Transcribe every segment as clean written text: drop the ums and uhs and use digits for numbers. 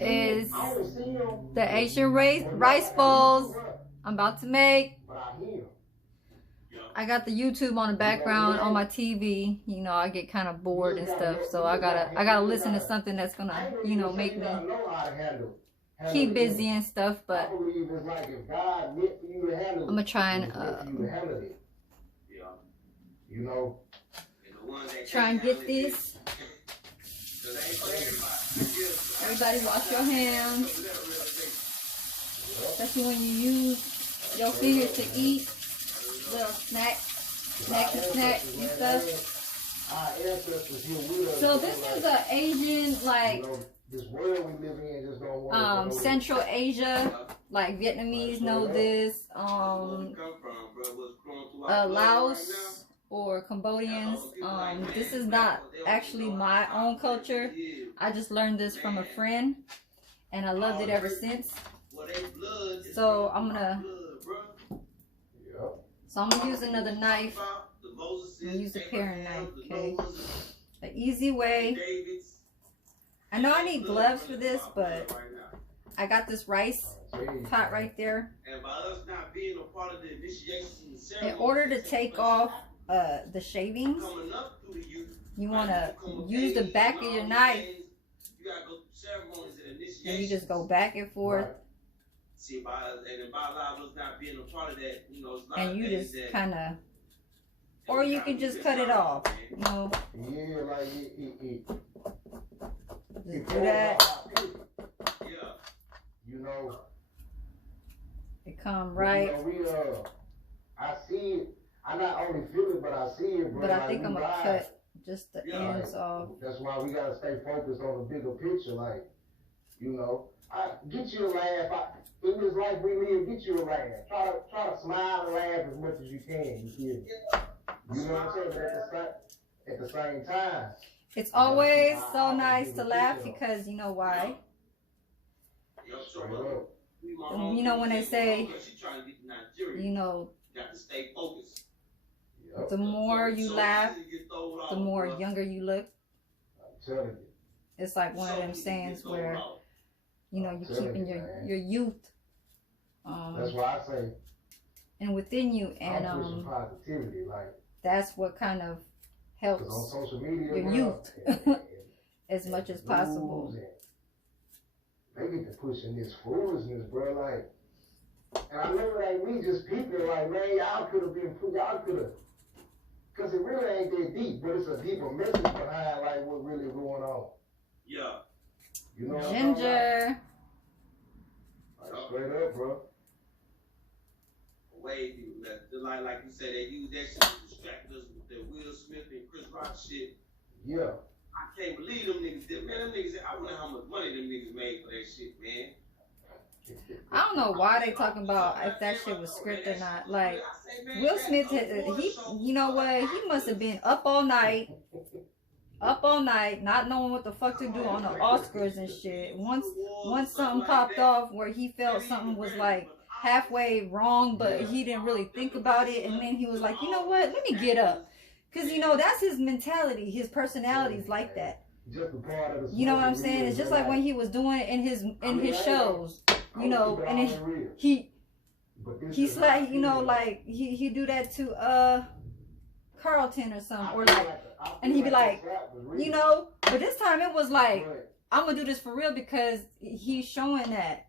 is the Asian rice bowls I'm about to make. I got the YouTube on the background on my TV. You know, I get kind of bored and stuff, so I gotta listen to something that's gonna, you know, make me keep busy and stuff. But I'm gonna try and get this. Everybody wash your hands, especially when you use your fingers to eat. Little snacks and stuff. So this is an Asian, like Central Asia, like Vietnamese know this. Laos or Cambodians. This is not actually my own culture. I just learned this from a friend, and I loved it ever since. So I'm gonna use another knife. I'm gonna use a paring knife, okay? An easy way. I know I need gloves for this, but I got this rice pot right there. In order to take off the shavings, you want to use the back of your knife, and you just go back and forth. And you just kind of, or you can just cut it off, you know. Just do that. It come right. I see it. I not only feel it, but I see it. But I think I'm gonna cut just the ends off. That's why we gotta stay focused on the bigger picture. Like, you know, get you a laugh. In this life we live, get you a laugh. Try to smile and laugh as much as you can. You feel me? You know what I'm saying? But at the same time, it's always so nice to laugh, because you know why? You know when they say, you know, the more you laugh, the more younger you look. It's like one of them sayings where, you know, you're keeping your youth. That's why I say. And within you, and positivity, like that's what kind of helps on social media, your youth as much as possible. They get to pushing this foolishness, bro. Like, and I know it ain't me just people like, man, y'all could have been, because it really ain't that deep, but it's a deeper message behind like what really going on. Yeah. You know what Ginger. Like, straight up, bro. Way like you said, they use that shit to distract us with that Will Smith and Chris Rock shit. Yeah. I can't believe them niggas did. Man, them niggas, I wonder how much money them niggas made for that shit, man. I don't know why they talking about if that shit was scripted or not. Like, Will Smith, he, you know what? He must have been up all night, not knowing what the fuck to do on the Oscars and shit. Once something popped off where he felt something was like halfway wrong, but he didn't really think about it, and then he was like, you know what? Let me get up. Because, you know, that's his mentality. His personality's like that. You know what I'm saying? It's just like when he was doing it in his shows. You know, and he's like, you know, like he do that to Carlton or something, or like, and he'd be like, you know, but this time it was like, I'm gonna do this for real, because he's showing that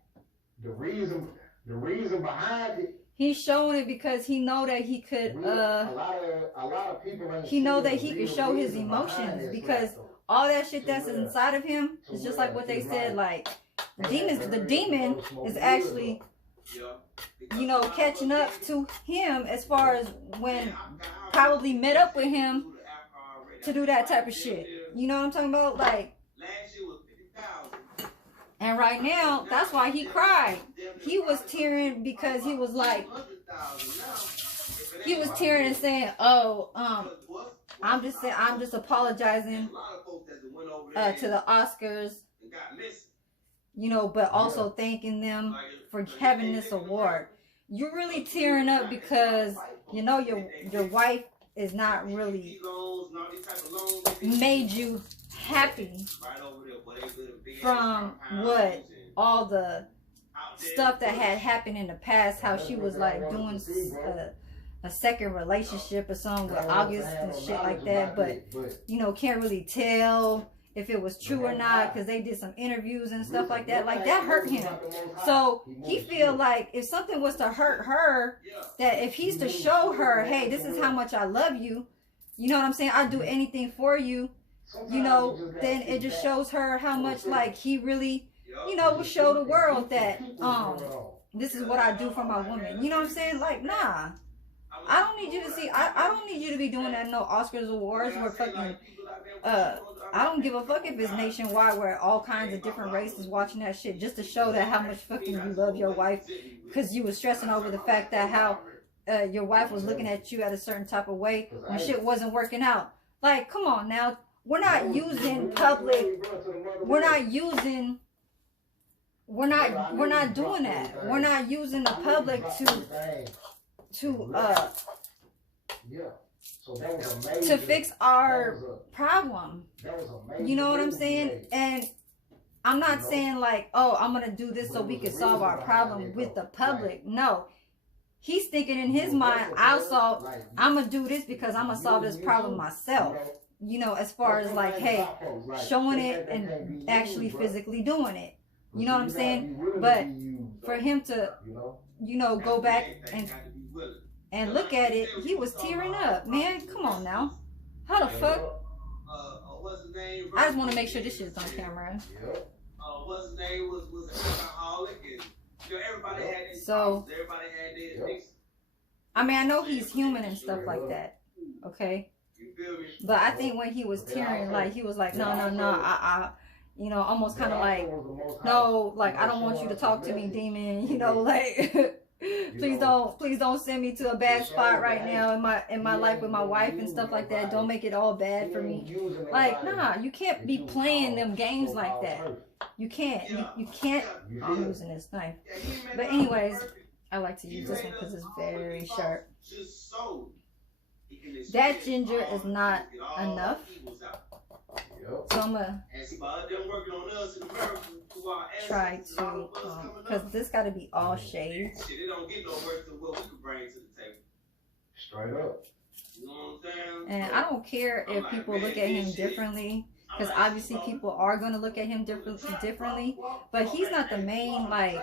the reason behind it. He's showing it because he know that he could a lot of people he know that he could show his emotions, because all that shit that's inside of him is just like what they said, like the demon is actually, you know, catching up to him as far as when probably met up with him to do that type of shit. You know what I'm talking about? Like, and right now, that's why he cried. He was tearing because he was like, he was tearing and saying, "Oh, I'm just apologizing to the Oscars, you know, but also thanking them for having this award." You're really tearing up because you know your wife is not really made you happy Right over there, boy, they little big from ass what compounds and all the out there stuff that in the had bush. happened in the past, how she was like doing a second relationship or something with August and shit like that, but you know, can't really tell if it was true or not because they did some interviews and stuff like that. Like that hurt him. So he feel like if something was to hurt her, that if he's to show her, hey, this is how much I love you, you know what I'm saying? I'll do anything for you, you know, then it just shows her how much like he really, you know, will show the world that this is what I do for my woman. You know what I'm saying? Like, nah. I don't need you to see. I don't need you to be doing that no Oscars awards where fucking I don't give a fuck if it's nationwide where all kinds of different races watching that shit just to show that how much fucking you love your wife because you was stressing over the fact that how your wife was looking at you at a certain type of way when shit wasn't working out. Like, come on now. We're not using public. We're not using. We're not doing that. We're not using the public to fix our problem. You know what I'm saying? And I'm not saying like, oh, I'm gonna do this so we can solve our problem with the public. No. He's thinking in his mind, I'm gonna do this because I'm gonna solve this problem myself. You know, as far as like, hey, showing it and actually physically doing it. You know what I'm saying? But for him to, you know, go back and look at it, he was tearing up. Man, come on now. How the fuck? What's his name? I just want to make sure this shit's on camera. What's his name was an alcoholic, and you know, everybody had their So, everybody had their I mean, I know he's human and stuff like that. Okay? You feel me? But I think when he was tearing, like, he was like, no, I you know, almost kind of like, no, like, I don't want you to talk to me, demon, you know, like, please don't send me to a bad spot right now in my life with my wife and stuff like that. Don't make it all bad for me. Like, nah, you can't be playing them games like that. You can't. You can't. I'm using this knife. But anyways, I like to use this one because it's very sharp. That ginger is not enough. So I'm gonna try to, because this got to be all shaved. It don't get no worse than what we can bring to the table. Straight up. You know what I'm saying? And I don't care if people look at him differently, because obviously people are going to look at him differently. But he's not the main, like,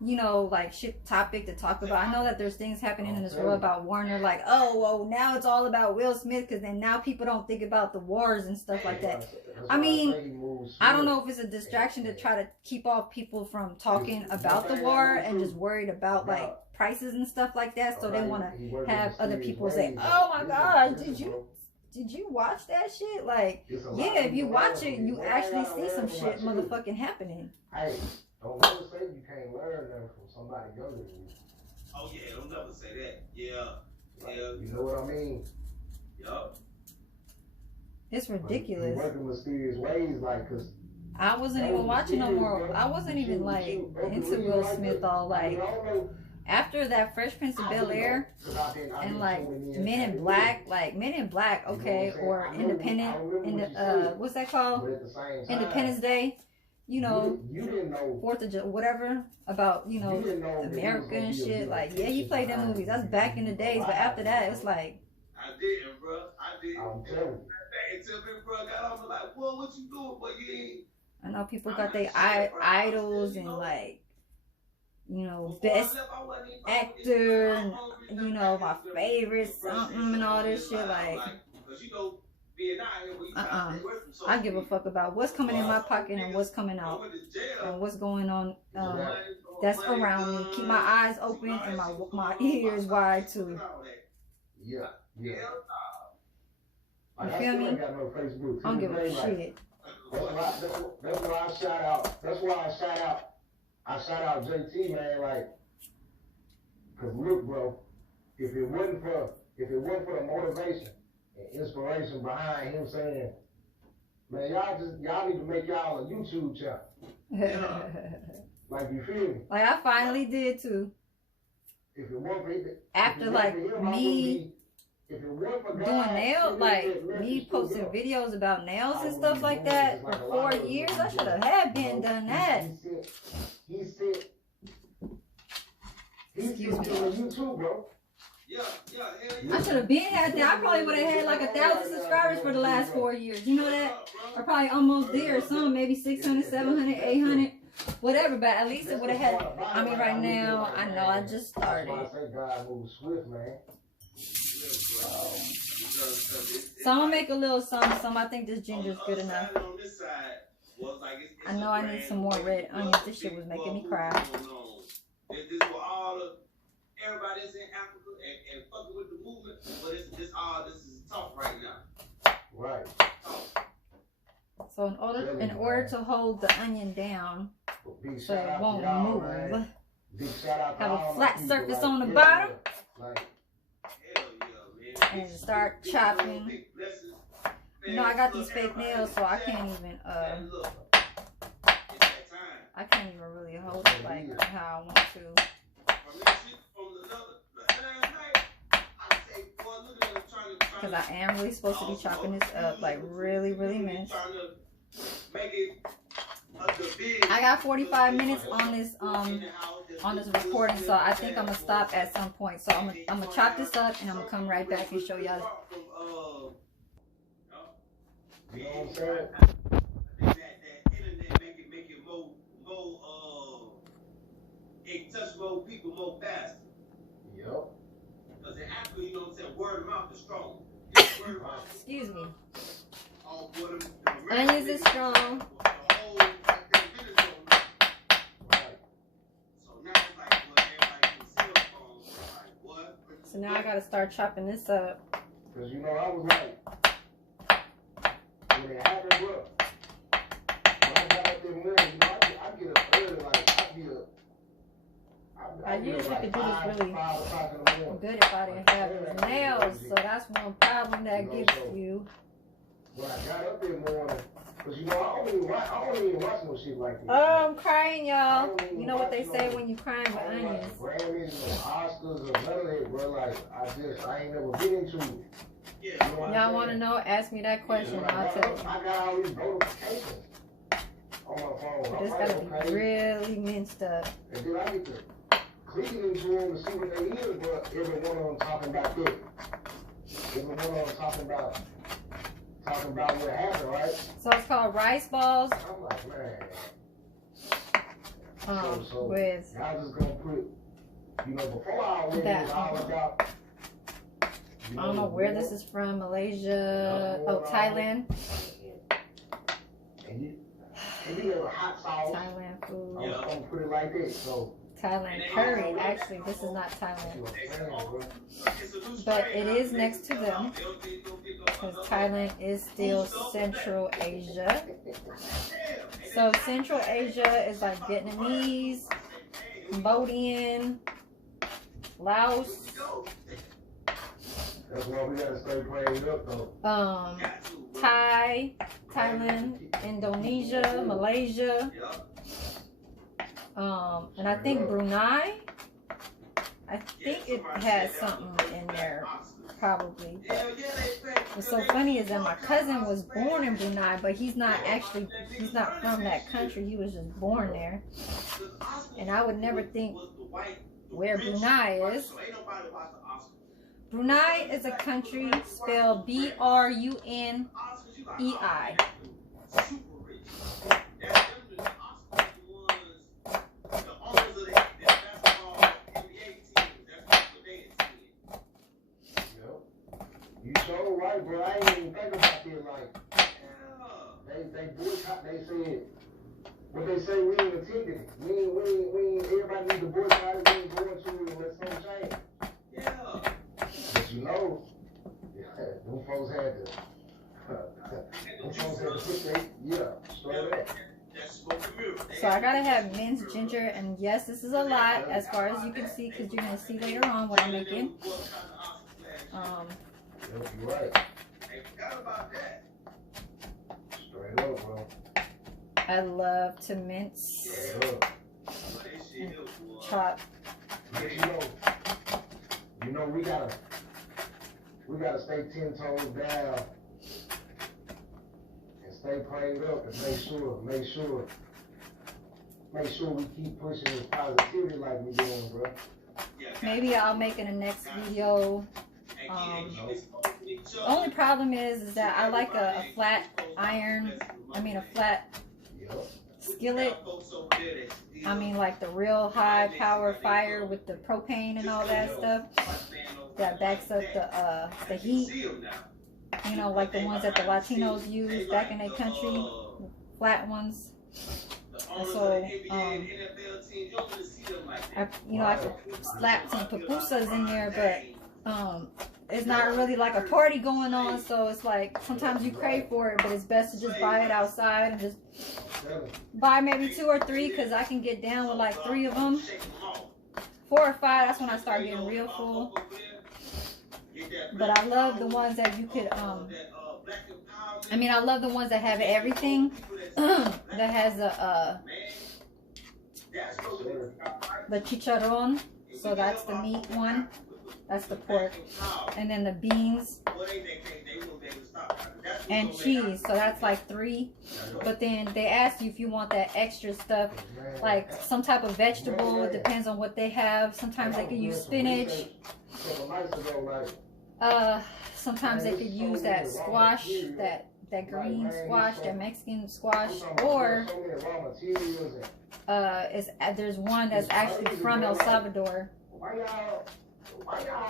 you know, like shit topic to talk about. I know that there's things happening in this world about Warner, like, oh, well, now it's all about Will Smith, because then now people don't think about the wars and stuff like that. I mean, I don't know if it's a distraction to try to keep off people from talking about the war and just worried about like prices and stuff like that. So they want to have other people say, oh my gosh, did you watch that shit? Like, yeah, if you watch it, you actually see some shit motherfucking happening. Hey, don't never say you can't learn nothing from somebody younger than you. Oh yeah, don't never say that. Yeah. You know what I mean? Yup. It's ridiculous. Working mysterious ways, like, cause I wasn't even watching no more. I wasn't even like into Will Smith all like after that Fresh Prince of Bel-Air and like Men in Black, okay, or Independent, what's that called? Independence Day. You know, 4th of July, whatever, about, you know, America and shit. Like, yeah, you played them movies. That's back in the days. But after that, it's like, I didn't, bro. I didn't. I'm telling you. Until Big Bro got on, like, well, what you doing? But you ain't. I know people got their idols and like, you know, best actor and, you know, my favorite something and all this shit. Like, I give a fuck about what's coming in my pocket and what's coming out and what's going on that's around me. Keep my eyes open and my ears wide too. Yeah. You feel me? I don't give a shit. That's why I shout out JT, man, like, cause look, bro, if it wasn't for the motivation and inspiration behind him saying, man, y'all need to make y'all a YouTube channel. Like, you feel me? Like, I finally did too. If it weren't for after like me If it weren't for doing God, nails, like me posting videos about nails and stuff like that for 4 years, I should have had been done that. He said, Excuse me. on YouTube, bro. Yeah. I should have been had that. I probably would have had like 1,000 subscribers for the last 4 years. You know that? Or probably almost there. Some maybe 600, 700, 800, whatever. But at least it would have had. I mean, right now, I know I just started. That's why I say God moves swift, man. So I'm gonna make a little something. I think this ginger is good enough. I know I need some more red onions. This shit was making me cry. Everybody's in Africa and fucking with the movement, but this is tough right now. Right. So in order to hold the onion down, so it won't move, have a flat surface on the bottom, and start chopping. You know, I got these fake nails, so I can't even really hold it like how I want to. Because I am really supposed to be chopping this up like really, really minced. I got 45 minutes on this recording, so I think I'm gonna stop at some point. So I'm gonna chop this up and I'm gonna come right back and show y'all. You know what I'm saying? That internet make it more it touch more people more faster. Yep. Because in Africa, you know what I'm saying, word of mouth is strong. Word of mouth. Excuse me. Onions Onions is strong. So now I gotta start chopping this up. Because you know, I was like, when it happened, bro, when I got up there morning, you know, I get up early, like, I usually like could do this really 5 o'clock in the morning. good if I didn't have these nails. So that's one problem that gives you. When I got up there morning, because you know, I don't even watch no shit like this. Oh, I'm crying, y'all. You know what they say when you crying with onions. Grammys, no Oscars, or none of that, bro. Like, I ain't never been into it. You know Y'all want to know? Ask me that question and I'll tell you. I got all these notifications on my phone. But it's gotta be really minced up. And then I get to clicking into them to see what they is, but every one of them talking about that. Every one of them talking about what happened, right? So it's called rice balls. I'm like, man. So With I was just gonna put, you know, before I went, it was all about. I don't know where this is from. Malaysia. Oh, Thailand. And you know, hot sauce. Thailand food. I was gonna put it like this, so. Thailand curry. Actually, this is not Thailand. But it is next to them. Because Thailand is still Central Asia. So Central Asia is like Vietnamese, Cambodian, Laos. That's why we gotta stay praying up though. Thailand, Indonesia, Malaysia. And I think Brunei, I think it has something in there, probably. What's so funny is that my cousin was born in Brunei, but he's not from that country. He was just born there. And I would never think where Brunei is. Brunei is a country spelled Brunei. You so right, bro. I ain't even think about it. Like, they boycott. They said what they say. We ain't attending it. We ain't. Everybody need to boycott it. We ain't going to it unless something change. Yeah. But you know, them folks had to. Them folks had to put that. Straight up. So I gotta have minced ginger, and yes, this is a lot as far as you can see, because you're gonna see later on what I'm making. You're right. Straight up, bro. I love to mince and chop. But you know, we gotta we gotta stay 10 toes down and stay prayed up and make sure we keep pushing this positivity like we doing, bro. Maybe I'll make in the next video. The only problem is that I like a flat iron. I mean a flat skillet. I mean like the real high power fire with the propane and all that stuff that backs up the heat. You know, like the ones that the Latinos use back in their country, flat ones. And so, I could slap some pupusas in there, but it's not really like a party going on. So it's like sometimes you crave for it, but it's best to just buy it outside and just buy maybe 2 or 3, because I can get down with like 3 of them. 4 or 5, that's when I start getting real full. But I love the ones that you could I love the ones that have everything. That has the chicharron, so that's the meat one, that's the pork, and then the beans and cheese, so that's like 3. But then they ask you if you want that extra stuff, like some type of vegetable. It depends on what they have. Sometimes they could use spinach. Sometimes they could use that squash, that green squash, that Mexican squash, or there's one that's actually from El Salvador.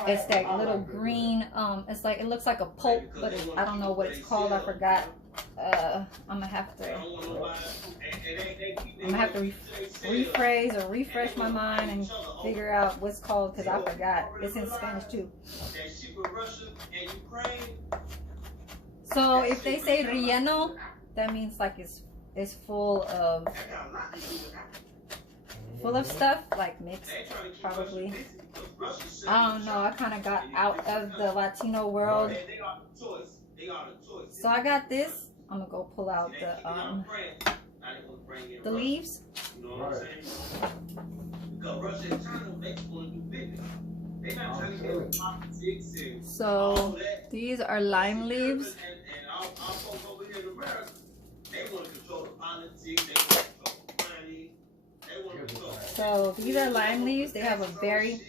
It's that little green, it's like, it looks like a pulp, but I don't know what it's called. I forgot. I'm gonna have to rephrase or refresh my mind and figure out what's called, because I forgot. It's in Spanish too. So if they say relleno, that means like it's full of stuff, like mixed, probably. I don't know. I kind of got out of the Latino world. So I got this. I'm gonna go pull out the leaves. So these are lime leaves. So these are lime leaves. They have a very...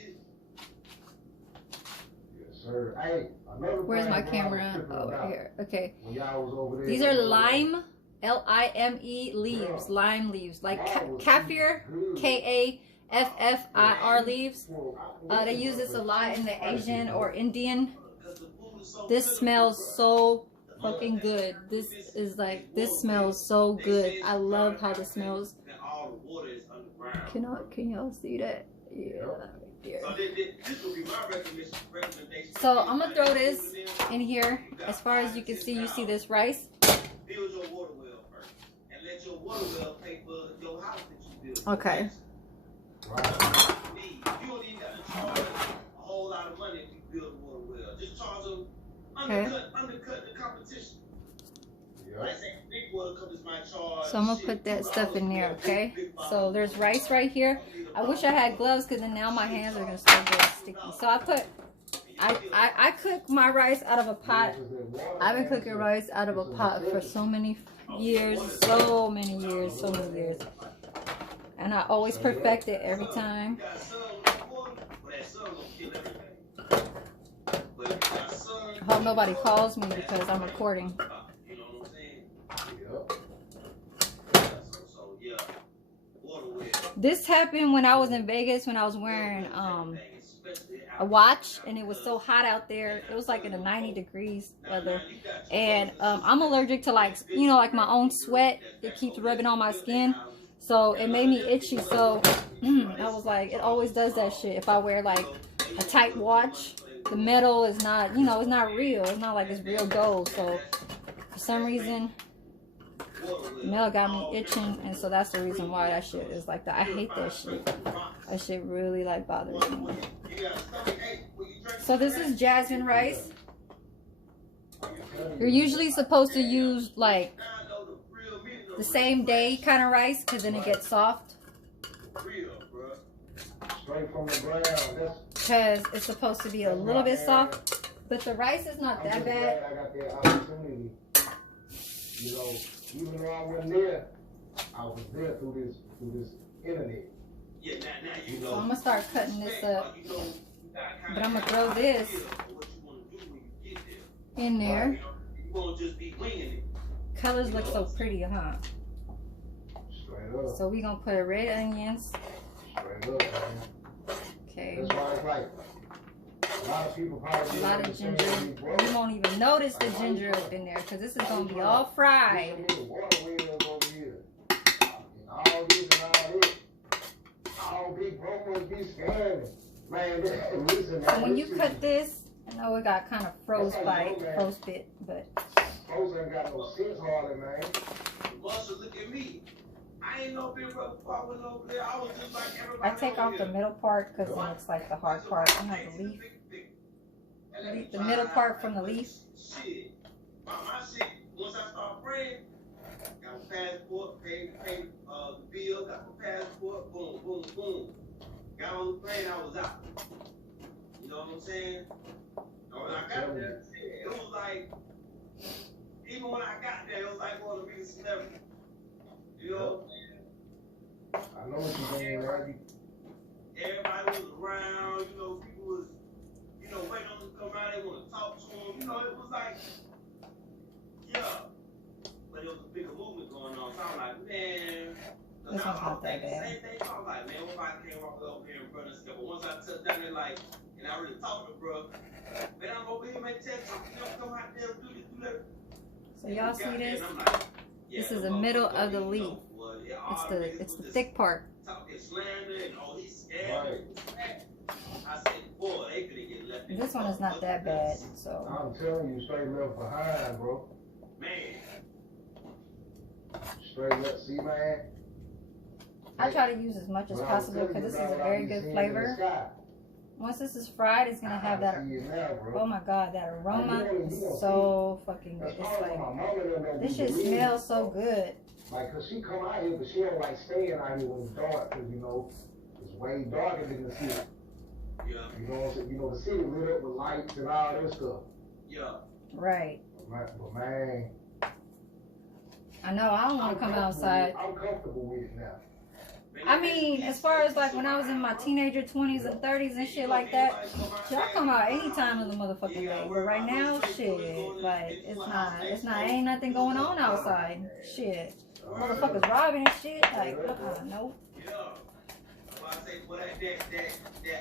Where's my camera? Oh, here. Okay. These are lime, L-I-M-E leaves. Lime leaves. Like kaffir, K-A-F-F-I-R leaves. They use this a lot in the Asian or Indian. This smells so fucking good. This smells so good. I love how this smells. Can y'all see that? Yeah. So I'm gonna throw this in here. As far as you can see, you see this rice. Okay. Okay. So I'm gonna put that stuff in there, okay? So there's rice right here. I wish I had gloves, because then now my hands are gonna start getting sticky. So I cook my rice out of a pot. I've been cooking rice out of a pot for so many years, and I always perfect it every time. I hope nobody calls me because I'm recording. This happened when I was in Vegas, when I was wearing a watch, and it was so hot out there. It was like in the 90 degrees weather, and I'm allergic to like my own sweat. It keeps rubbing on my skin, so it made me itchy. So I was like, it always does that shit. If I wear like a tight watch, the metal is not, it's not real. It's not like it's real gold. So for some reason, metal got me itching, and so that's the reason why that shit is like that. I hate that shit. That shit really like bothers me. So this is jasmine rice. You're usually supposed to use like the same day kind of rice, because then it gets soft. Because it's supposed to be a little bit soft. But the rice is not I'm that just bad. glad I got that opportunity. You know, even though I wasn't there, I was there through this internet. Yeah, now you So know. I'm gonna start cutting this up. You know, But I'm gonna throw this what you want to do when you get there. in there. You won't just be winging it. Colors look so pretty, huh? Straight up. So we gonna put red onions. Straight up, man. Okay. That's why it's like a lot of people probably A lot of ginger. You won't even notice the ginger up in there because this is gonna be all fried. Water wheels over here. And all this and all this. All big promos be scamming. Man, listen, man. So when you cut this, I know it got kind of frostbite, but Folks ain't got no sense hardly, man. Muscle, look at me. I ain't no big brother before I went over there. I was just like everybody. I take off the middle part because it looks like the hard part. I have the leaf. The middle part from the leaf. Shit. My shit, once I start praying, got my passport, paid the bill, got my passport, boom, boom, boom. Got on the plane, I was out. You know what I'm saying? And when I got there, it was like, even when I got there, it was like going to be a celebrity. You know what I'm saying? I know what you're saying, right? Everybody was around, you know, people was, you know, waiting on them to come out, they want to talk to them. You know, it was like, yeah. But there was a bigger movement going on. So I'm like, man. This one's not that bad. Same thing. I was like, man, what if I can't walk over here in front of stuff? But once I touched down there, like, and I really talked to bro, man, I'm over here, man, tell you know, come out there, do this, do that. So y'all see this? Like, yeah, This is the middle of the leaf. It's the thick part. Talking slander and all these scams. I said, boy, they could get left. This one is not that bad, so. I'm telling you, straight left behind, bro. Man. Straight left, see, man? I try to use as much as possible because this is a very good flavor. Once this is fried, it's gonna have that. Oh my god, that aroma is so fucking good. It's like this shit smells so good. Like, cause she come out here, but she don't like staying out here when it's dark, cause you know it's way darker than the city. Yeah. You know what I'm saying? You know the city lit up with lights and all that stuff. Yeah. Right. But man, I know. I don't want to come outside. I'm comfortable with it now. I mean, as far as like when I was in my teenager 20s and 30s and shit like that, shit, I come out any time of the motherfucking day. But right now, shit, like it's not, ain't nothing going on outside. Shit, motherfuckers robbing and shit. Like, nope. Yeah. I say, well, that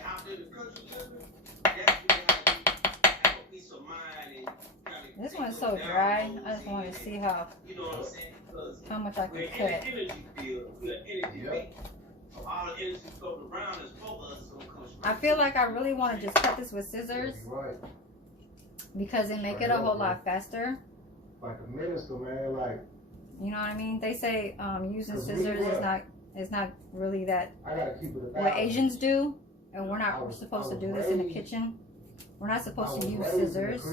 out in the country living, that's where I have a peace of mind and. This one's so dry. I just want to see how much I can cut. I feel like I really want to just cut this with scissors because it make it a whole lot faster. Like a minister, man, like. You know what I mean? They say using scissors is not really that I gotta keep it what Asians do, and we're not supposed to do this in the kitchen. We're not supposed to use scissors.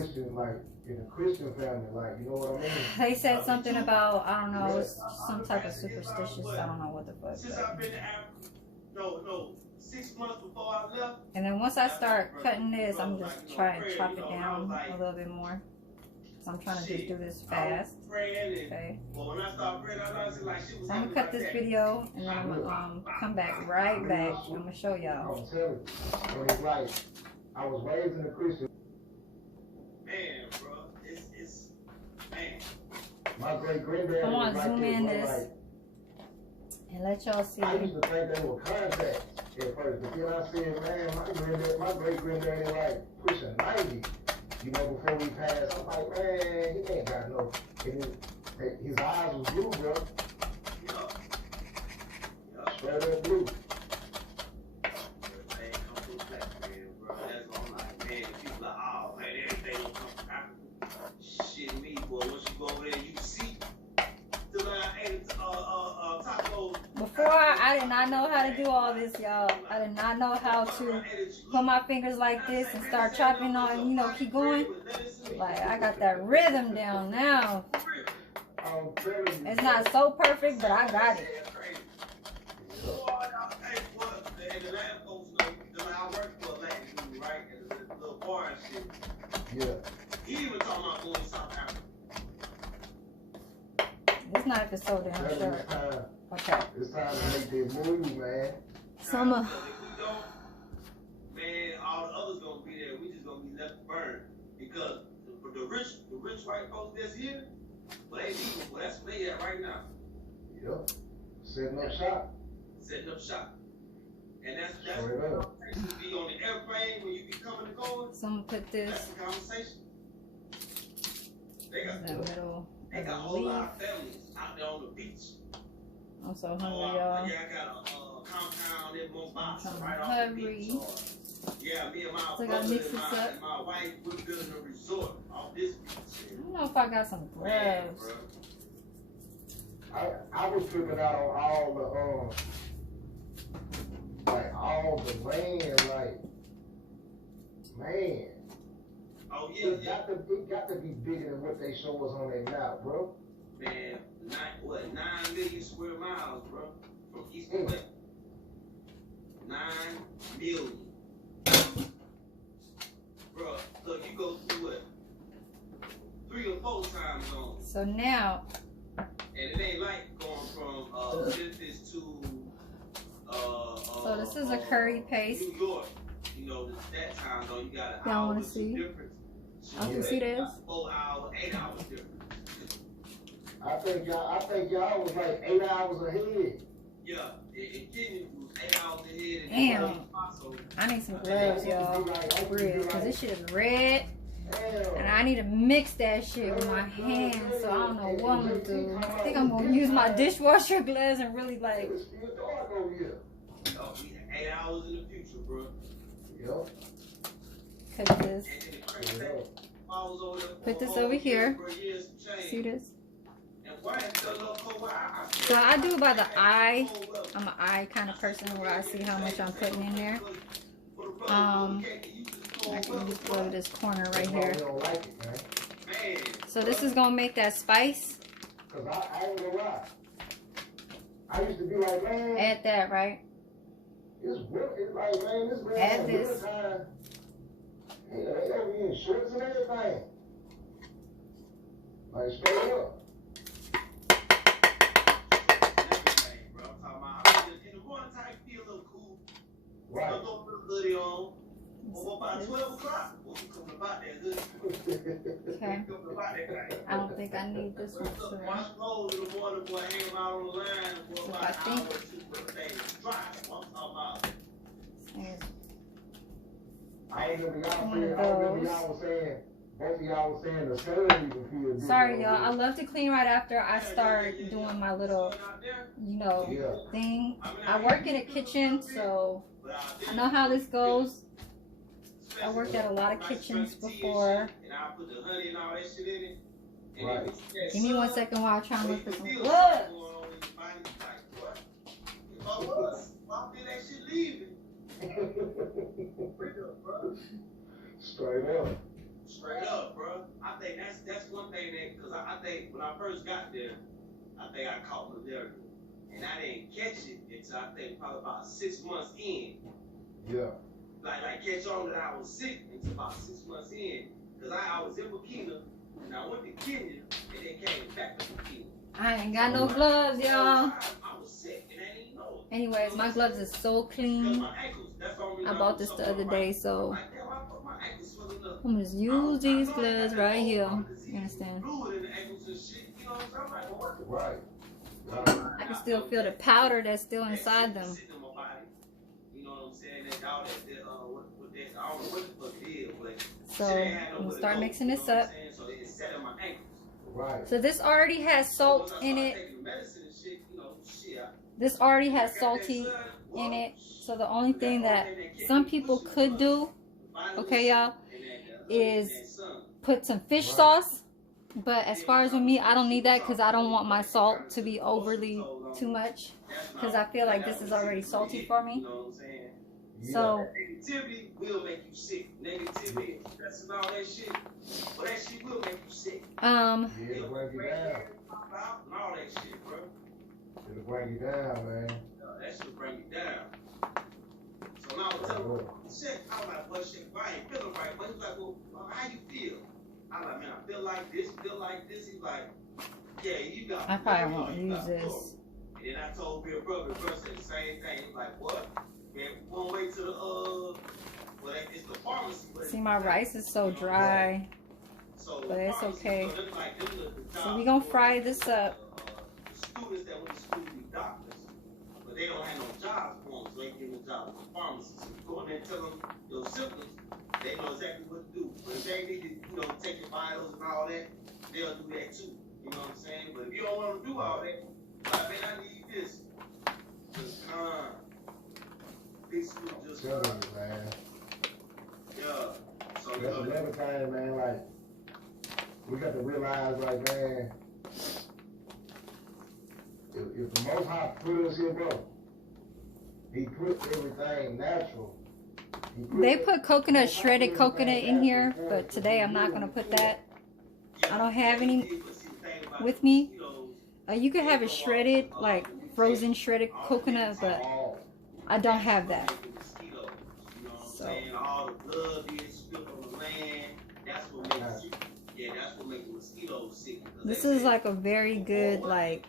In a Christian family, like, you know what I mean? They said something about, I don't know, it's some type of superstitious, I don't know what the fuck. Since I've been to Africa, no, 6 months before I left. And then once I start cutting this, I'm just trying to chop it down a little bit more. So I'm trying to just do this fast. Okay. So I'm gonna cut this video and then I'm gonna come back right back. I'm gonna show y'all. I'm telling you, and it's like, I was raised in a Christian. Man, bro, it's man. My great granddad. I want to zoom in this and let y'all see. I used to think they were contacts at first, but then I said, man, my great granddaddy like pushing 90. You know, before we passed, I'm like, man, he ain't got no. His eyes was blue, bro. Yeah. Straight up blue. Before, I did not know how to do all this, y'all. I did not know how to put my fingers like this and start chopping on, you know, keep going. Like, I got that rhythm down now. It's not so perfect, but I got it. Yeah. He even talking about going to South Africa. This knife is so damn It's sharp. time. Okay. It's time to make that move, man. Some Because if we don't, man, all the others gonna be there. We just gonna be left burned. Because the rich white folks that's here, well, they leaving. Well, that's where they at right now. Yep. Setting up shop. Setting up shop. And that's Straight what the up. conversation be on the airplane when you be coming and going. Someone put That's this the conversation. They in got the middle They got a of the whole leaf. lot of families out there on the beach. I'm so Oh, hungry, y'all. yeah, I got a compound in Mombasa I'm right off the beach. hungry. Or, yeah, me and my So I gotta brother mix and this up. my wife, we're building a resort off this beach. I don't know if I got some Man, gloves. bro. I was tripping out on all the land, like, man. Oh, yeah, It got to be bigger than what they show us on that map, bro. Man, 9 million square miles, bro, from east to west. 9 million. Bro, look, you go through what? 3 or 4 time zones. So now, And it ain't like going from Memphis to so this is a curry paste. New York. You know, that time zone, you got an Y'all hour wanna or two see? difference. I can see this. 4 hours, 8 hours difference. I think y'all was like 8 hours ahead. Yeah, in Kenya was 8 hours ahead. And Damn. I need some gloves, y'all. For real, because this shit is red. And I need to mix that shit with my hands, so I don't know what I'm gonna do. I think I'm gonna use my dishwasher gloves and really like. It's still dark over here. Oh, we 8 hours in the future, bro. Yep. Cut this. And the crazy thing, I was over there Put this for over here. for years and change. See this? And why is the local So I do by the eye. I'm an eye kind of person where I see how much I'm putting in there. I can just go to this corner right That's why here. we don't like it, man. Man, So this is gonna make that spice. Cause I ain't gonna lie. I used to be like, man, Add that, right? it's like, man, this man Add on this. winter time. Yeah, they over here in shorts and everything. Like straight up. everything, bro. I'm talking about in the morning time, feel a little cool. Right. A little hoodie on. Well, about 12 o'clock, we'll be coming about that hoodie. Okay. Coming about that thing. I don't think I need this one. Look, So wash clothes in the morning, boy, hang them out on the line, boy, So about I an think- hour or 2 for the thing to dry. I'm talking about. I remember y'all One of saying, both of y'all was saying the sun even feel good. sorry, y'all. I love to clean right after I start doing my little, Yeah. thing. I work in a kitchen, so I know how this goes. I worked at a lot of kitchens before. And I put the honey and all that shit in it. And Right. if it's that Give me one sun, second while I try and look for you some feel gloves. something going on in your body, like, what? If I was, why did that shit leaving? Straight up, bro. Straight up. Straight up, bro. I think that's one thing that, because I think when I first got there, I think I caught malaria. And I didn't catch it until I think probably about 6 months in. Yeah. Like catch on that I was sick until about 6 months in. Because I was in Burkina, and I went to Kenya, and then came back to Burkina. I ain't got no gloves, y'all. I was sick, and I didn't even know it. Anyways, my gloves is so Because clean. my ankles, that's the only I reason bought this the other day, so Like, damn, I put my ankles swelling up. I'm gonna just use these gloves right here. You understand? Fluid in the ankles and shit, you know what I'm saying? I'm like, well, what the Right. I can still feel the powder that's still inside them. Sitting in my body. You know what I'm saying? That all that, what that, I don't know what the fuck it is, but So shit ain't had I'm nowhere gonna to start go, mixing you this know what up. I'm saying? So it's set in my ankles. Right. So this already has salt in it. Taking medicine and shit, you know, shit. This already has salty in it. So the only thing that some people could do, okay, y'all, is put some fish sauce. But as far as with me, I don't need that because I don't want my salt to be overly too much. Because I feel like this is already salty for me. You know what I'm saying? So Negativity will make you sick. Negativity, stress and all that shit. But that shit will make you sick. Yeah, it'll bring you down. And all that shit, bro. It'll bring you down, man. That shit bring you down. So when I was telling him, shit, I was like, well, shit, I ain't feeling right. But he was like, well, how you feel? I was like, man, I feel like this, feel like this. He's like, yeah, you got. I probably won't use this. And then I told Bill Brother said the same thing. He's like, what? Man, we won't wait till the well, it's the pharmacy. See, my rice is so dry, but it's okay. So we gonna fry this up. Students that went to school to be doctors, but they don't have no jobs for them, so they give them jobs as pharmacists. So you go in there and tell them your symptoms, they know exactly what to do. But if they need to, take your vitals and all that, they'll do that too. You know what I'm saying? But if you don't want to do all that, I mean, I need this. Just big school just man. Yeah. So that's another thing, man. Like, we got to realize, like, man, if the Most High put us here, bro, He put everything natural. They put coconut, shredded coconut in here, but today I'm not gonna put that. I don't have any with me. You could have a shredded, like frozen shredded coconut, but I don't have that. So. All the blood being spilled on the land, that's what makes that's what makes the mosquitoes sick. This is like a very good, like,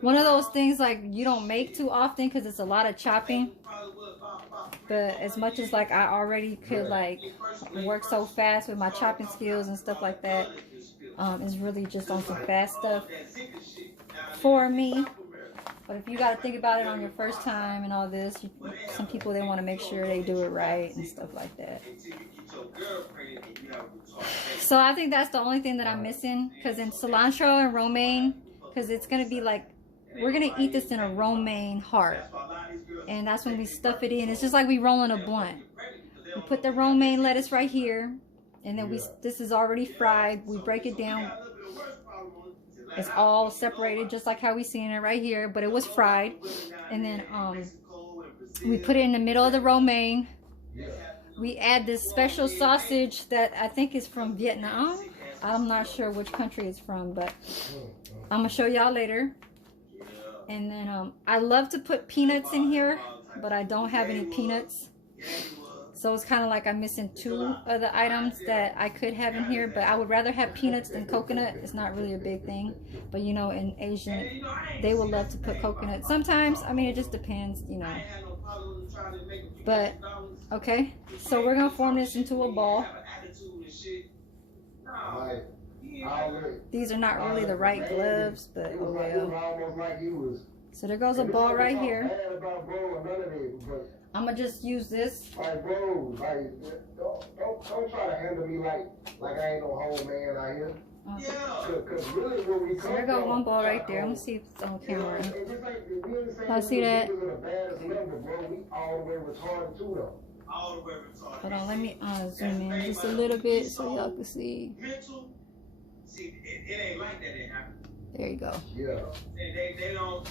one of those things like you don't make too often because it's a lot of chopping. But as much as like I already could like work so fast with my chopping skills and stuff like that, it's really just on some fast stuff for me. But if you got to think about it on your first time and all this, some people, they want to make sure they do it right and stuff like that. So I think that's the only thing that I'm missing, because in cilantro and romaine, because it's going to be like, we're going to eat this in a romaine heart. And that's when we stuff it in. It's just like we rolling a blunt. We put the romaine lettuce right here, and then this is already fried. We break it down. It's all separated just like how we seen it right here, but it was fried. And then we put it in the middle of the romaine. We add this special sausage that I think is from Vietnam. I'm not sure which country it's from, but I'm gonna show y'all later. And then I love to put peanuts in here, but I don't have any peanuts. So it's kind of like I'm missing two of the items that I could have in here, but I would rather have peanuts than coconut. It's not really a big thing, but you know, in Asian, they will love to put coconut. Sometimes, I mean, it just depends, you know. But, okay, so we're going to form this into a ball. These are not really the right gloves, but oh well. So there goes a ball right here. I'm gonna just use this. Like, bro, like, don't try to handle me like I ain't no whole man out here. Cause really, when we so there go one ball right there. I'm gonna see if it's on camera. I see that. Hold on, let me zoom in just a little bit so y'all can see. See, it ain't like that. It happens. There you go. Yeah. They don't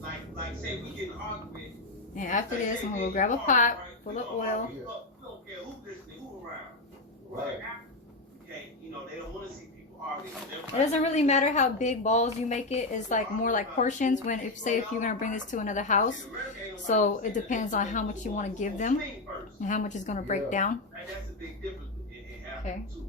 like say we get an argument. And after this, I'm gonna grab a pot full of oil. We don't care who listening, who around. Right. Okay, you know, they don't want to see people arguing. It doesn't really matter how big balls you make it. It's like more like portions when, if you're gonna bring this to another house. So it depends on how much you want to give them and how much is gonna break down. That's a big difference in Africa too.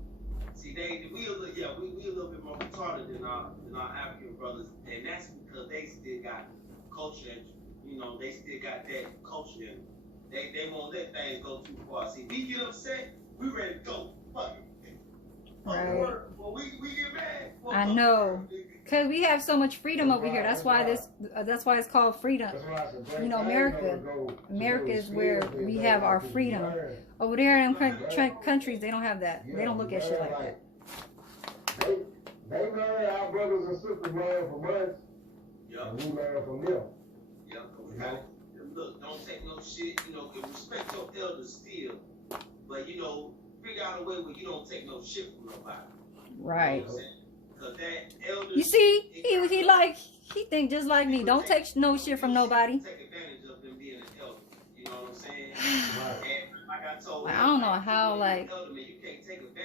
See, we a little bit more retarded than our African brothers, and that's because they still got culture. You know, they still got that culture, and they won't let things go too far. See, we get upset, we ready to go. Fuck it. Right. Well, we get mad. I know, cause we have so much freedom over here. That's why it's called freedom. You know, America is where we have our freedom. Over there in countries, they don't have that. They don't look at shit like that. They learn our brothers and sisters learn from us. And we learn from them. Look, don't take no shit, you know, respect your elders still. But, you know, figure out a way where you don't take no shit from nobody. Right. You know because that elder, you see, he think just like me. Don't take no shit from nobody. Take advantage of them being an elder. You know what I'm saying? And like I told I don't know how, like,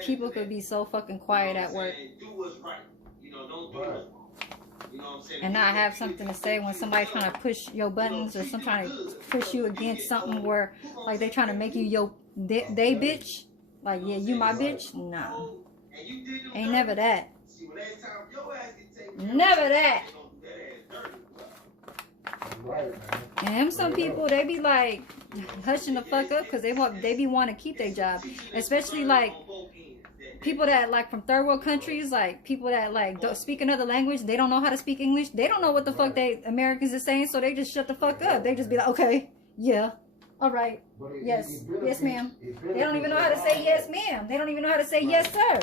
people could be so fucking quiet at work. Do what's right. You know, don't do what's wrong. You know what I'm saying? and not have something to say when somebody's trying to push your buttons or some trying to push you against something where like they trying to make you they bitch. Like, yeah, you my bitch? Nah. Ain't never that. Never that. And them some people, they be like hushing the fuck up because they be want to keep their job. Especially like people that like from third world countries, like people that like don't speak another language, they don't know how to speak English. They don't know what the fuck they Americans are saying, so they just shut the fuck up. They just be like, okay, yeah, all right, yes, yes ma'am. They don't even know how to say yes ma'am. They don't even know how to say yes sir.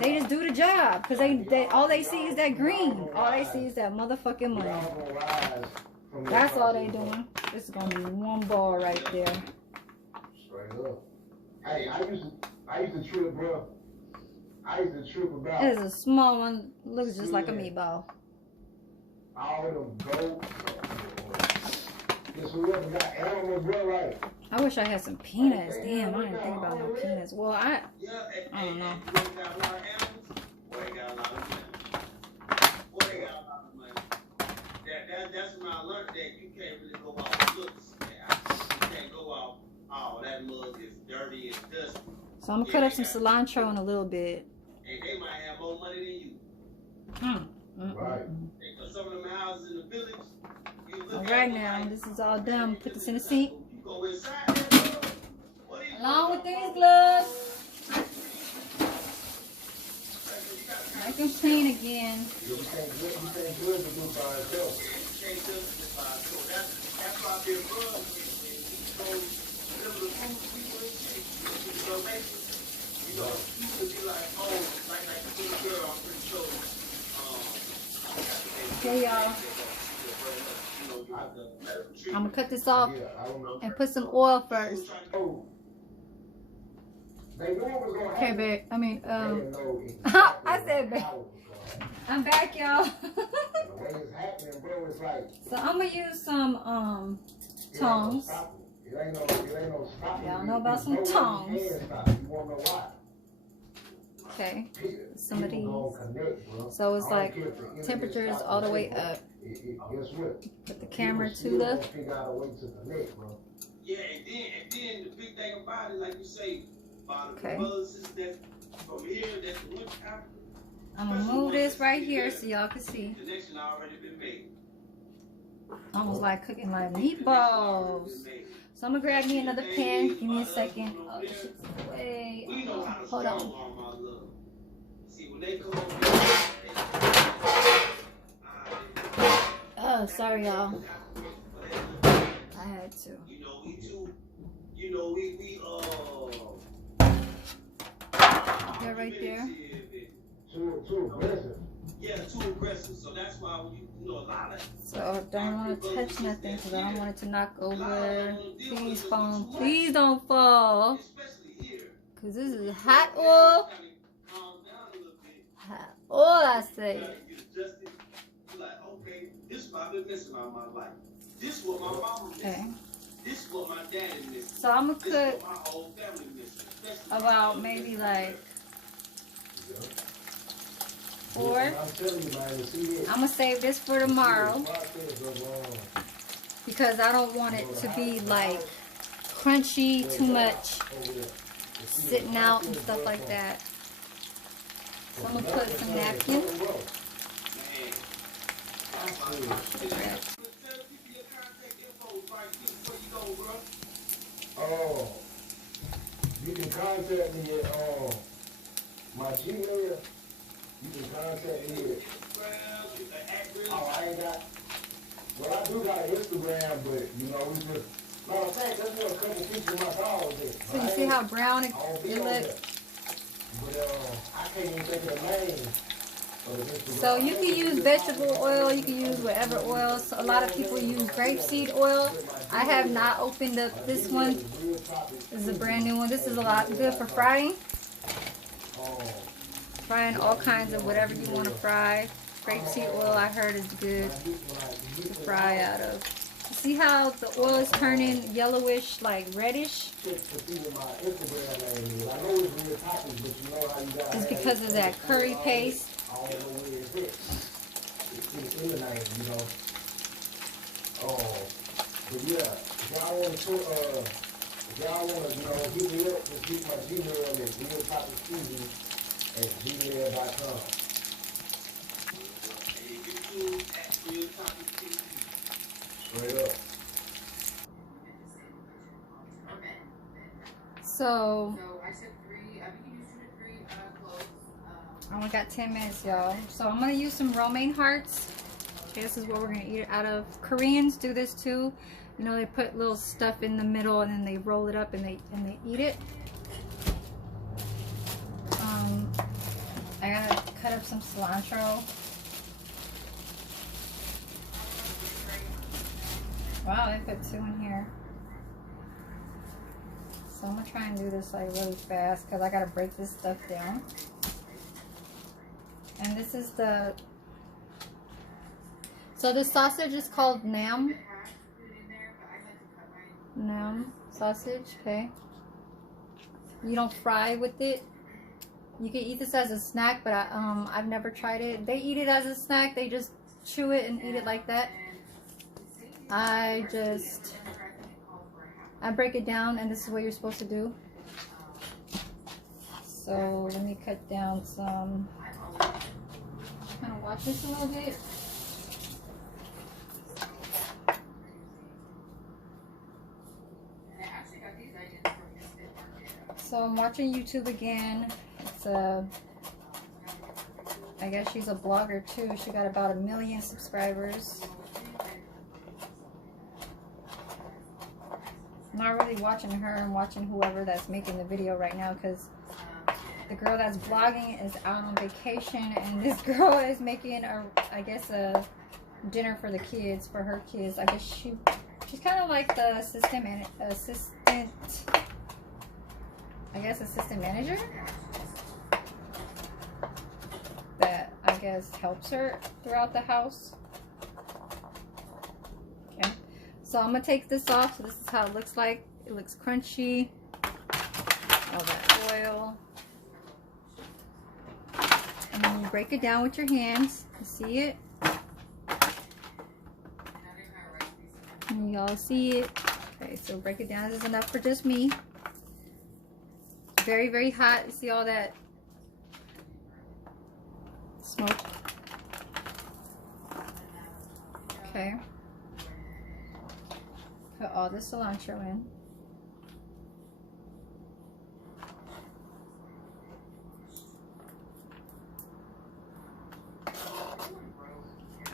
They just do the job because they all they see is that green. All they see is that motherfucking money. That's all they doing. This is gonna be one ball right there. Straight up. Hey, I used to trip, bro. I used to trip about. It is a small one. Looks just like a meatball. All of them goats. Just whoever got animals, bro, like. I wish I had some peanuts. Damn, I didn't think about no peanuts. Well, I don't know. That's when I learned that you can't really go off looks. You can't go off, oh, that mug is dirty and dusty. So I'm gonna cut up some cilantro in a little bit. And they might have more money than you. Right. Because some of them houses in the village, All right now, this is all done. Put this in the sink. You go inside there, Along with these gloves. I can clean again. You can't good to do by yourself. That's why they're runs and go deliver the food to people and shit. You know, you could be like, oh, like the little girl, I'm pretty sure. Okay, y'all. I'm gonna cut this off and put some oil first. Okay, babe. I mean, I said, babe. I'm back, y'all. So I'm gonna use some tongs. Y'all know about some tongs. Okay, some of these. So it's like temperature is all the way up. Put the camera to the. Yeah, and then the big thing about it, like you say, okay. From here, that's the winter Africa. I'm gonna move this right here so y'all can see. Almost like cooking like meatballs. So I'm gonna grab me another pan. Give me a second. Oh, this shit's way. Hold on. Oh, sorry, y'all. I had to. They're right there. Too aggressive. Yeah, too aggressive. So that's why when you know a lot of. So I don't want to touch nothing because I don't want it to knock over. Please, phone, please don't fall. Because this is hot oil. Hot oil, I say. Okay. So I'm going to cook about maybe like 4. I'm going to save this for tomorrow because I don't want it to be like crunchy too much sitting out and stuff like that. So I'm going to put some napkins. Oh, you can contact me at my Gmail. You can contact me at. Oh, I ain't got. Well, I do got an Instagram, but you know we just. Matter of fact, that's what a couple people in my calls is. So you see how brown it looks? But I can't even think of the name. So you can use vegetable oil, you can use whatever oil. So a lot of people use grapeseed oil. I have not opened up this one. This is a brand new one. This is a lot good for frying. Frying all kinds of whatever you want to fry. Grapeseed oil I heard is good to fry out of. See how the oil is turning yellowish, like reddish? It's because of that curry paste. I don't know where it's at. It's in the name, you know. But yeah, if y'all want to hit me up, just hit my Gmail at realtopictv@gmail.com. Straight up. So I only got 10 minutes, y'all. So I'm gonna use some romaine hearts. Okay, this is what we're gonna eat it out of. Koreans do this too. You know, they put little stuff in the middle and then they roll it up and they eat it. I gotta cut up some cilantro. Wow, they put 2 in here. So I'm gonna try and do this like really fast because I gotta break this stuff down. And this is so this sausage is called nam. Nam sausage, okay. You don't fry with it. You can eat this as a snack, but I've never tried it. They eat it as a snack. They just chew it and eat it like that. I break it down, and this is what you're supposed to do. So let me cut down some. Kind of watch this a little bit. So I'm watching YouTube again. It's I guess she's a blogger too. She got about 1 million subscribers. I'm not really watching her. I'm watching whoever that's making the video right now because the girl that's vlogging is out on vacation and this girl is making I guess a dinner for the kids, for her kids. I guess she's kind of like the assistant manager that I guess helps her throughout the house. Okay, so I'm gonna take this off. So this is how it looks like. It looks crunchy. All that oil. And then you break it down with your hands. You see it? And y'all see it? Okay, so break it down. This is enough for just me. Very, very hot. You see all that smoke? Okay. Put all the cilantro in.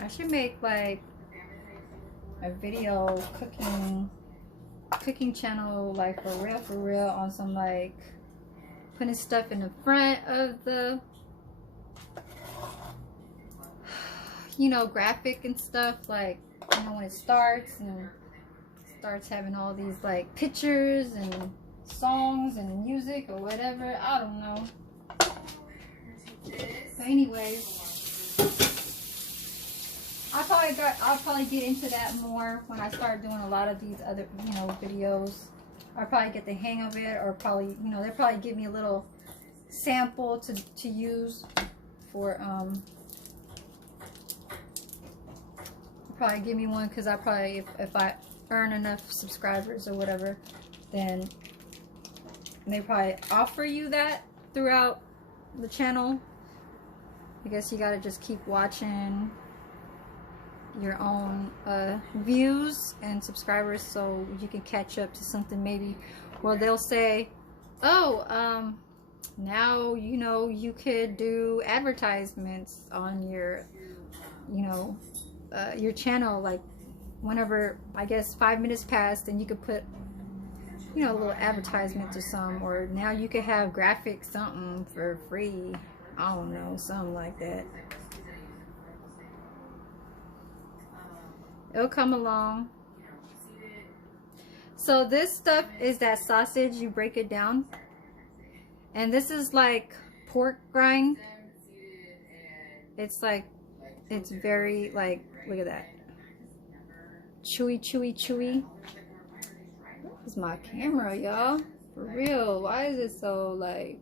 I should make like a video cooking channel, like for real on some like putting stuff in the front of the, you know, graphic and stuff, like, you know, when it starts having all these like pictures and songs and music or whatever. I don't know. But anyways, I'll probably get into that more when I start doing a lot of these other, you know, videos. I'll probably get the hang of it, or probably, you know, they'll probably give me a little sample to use for, probably give me one, because I probably, if I earn enough subscribers or whatever, then they probably offer you that throughout the channel. I guess you gotta just keep watching your own views and subscribers so you can catch up to something, maybe where they'll say, oh, now, you know, you could do advertisements on your, you know, your channel, like whenever, I guess, 5 minutes passed, and you could put, you know, a little advertisement or some, or now you could have graphic something for free. I don't know, something like that. It'll come along. So this stuff is that sausage. You break it down, and this is like pork rind. It's like, it's very like, look at that, chewy. This is my camera, y'all, for real. Why is it so like,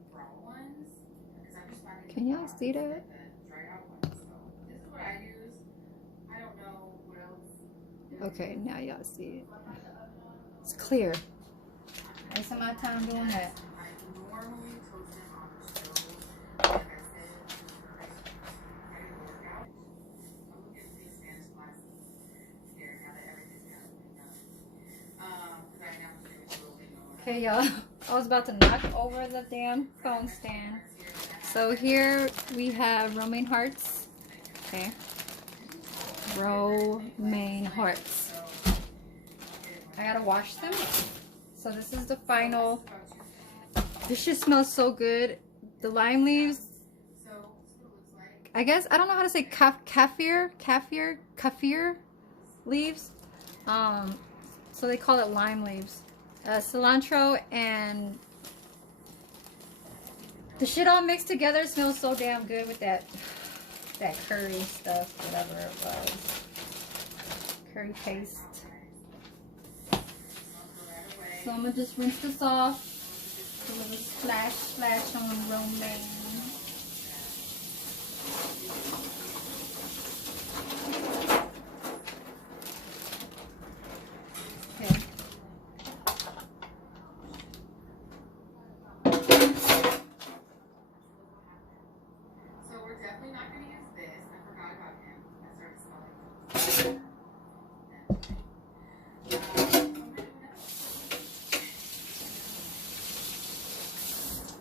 can y'all see that? Okay, now y'all see it. It's clear. Wasting my time doing that. Okay, y'all. I was about to knock over the damn phone stand. So here we have romaine hearts. Okay. Romaine hearts. I gotta wash them. So this is the final. This shit smells so good. The lime leaves. I guess I don't know how to say kaffir leaves. So they call it lime leaves. Cilantro and the shit all mixed together. Smells so damn good with that curry stuff, whatever it was. Curry paste. So I'm gonna just rinse this off. A little splash on romaine. Okay. So we're definitely not going to use this. I forgot about him. I started smelling.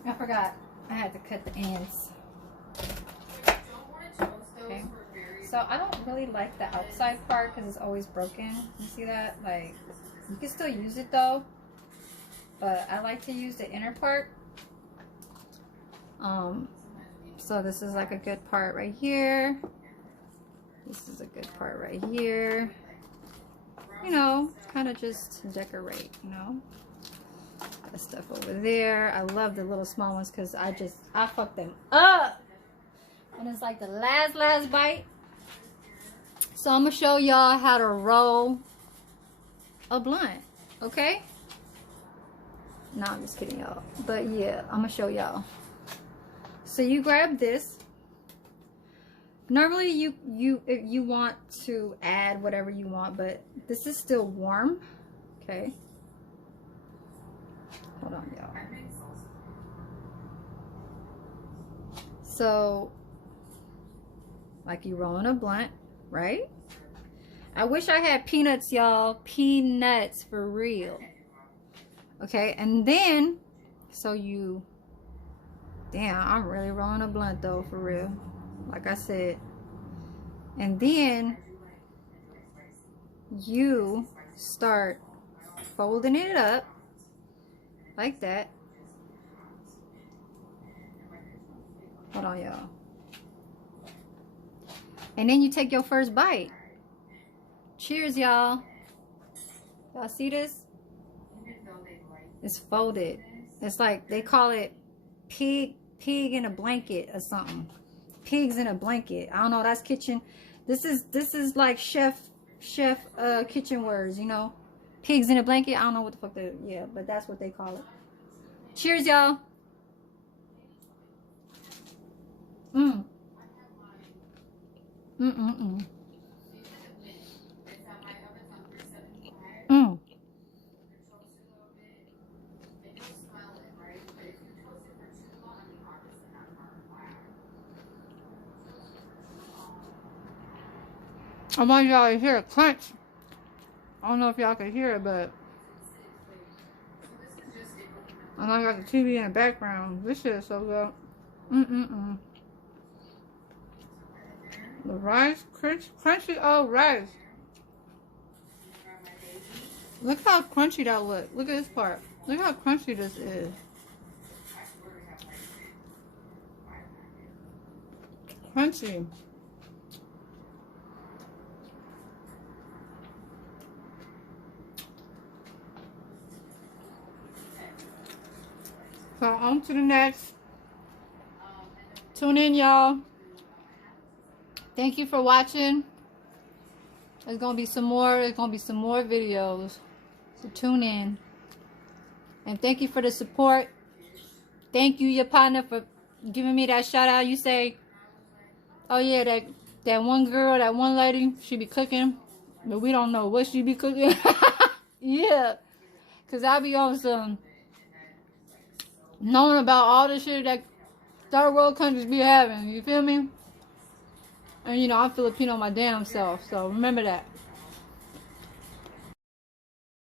I forgot. I had to cut the ends. Okay. So I don't really like the outside part because it's always broken. You see that? Like, you can still use it though. But I like to use the inner part. So this is like a good part right here. This is a good part right here. You know, kind of just decorate, you know. That stuff over there. I love the little small ones because I fuck them up. And it's like the last bite. So I'm gonna show y'all how to roll a blunt, okay? No, I'm just kidding, y'all. But yeah, I'm gonna show y'all. So you grab this. Normally you want to add whatever you want, but this is still warm. Okay. Hold on, y'all. So, like you rolling a blunt, right? I wish I had peanuts, y'all. Peanuts for real. Okay, and then, so you, damn, I'm really rolling a blunt though, for real. Like I said. And then, you start folding it up, like that. Hold on, y'all. And then you take your first bite. Cheers, y'all. Y'all see this? It's folded. It's like they call it pig in a blanket or something. Pigs in a blanket. I don't know. That's kitchen. This is like chef kitchen words. You know, pigs in a blanket. I don't know what the fuck they. Yeah, but that's what they call it. Cheers, y'all. Mm. Mm. I want y'all to hear a crunch. I don't know if y'all can hear it, but I know I got the TV in the background. This shit is so good. The rice, crunchy old rice. Look how crunchy that look. Look at this part. Look how crunchy this is. Crunchy. So on to the next. Tune in, y'all. Thank you for watching. There's gonna be some more. There's gonna be some more videos. So tune in. And thank you for the support. Thank you, your partner, for giving me that shout out. You say, oh yeah, that one girl, that one lady, she be cooking. But we don't know what she be cooking. Yeah. Because I be on some knowing about all the shit that third world countries be having. You feel me? And, you know, I'm Filipino my damn self. So remember that.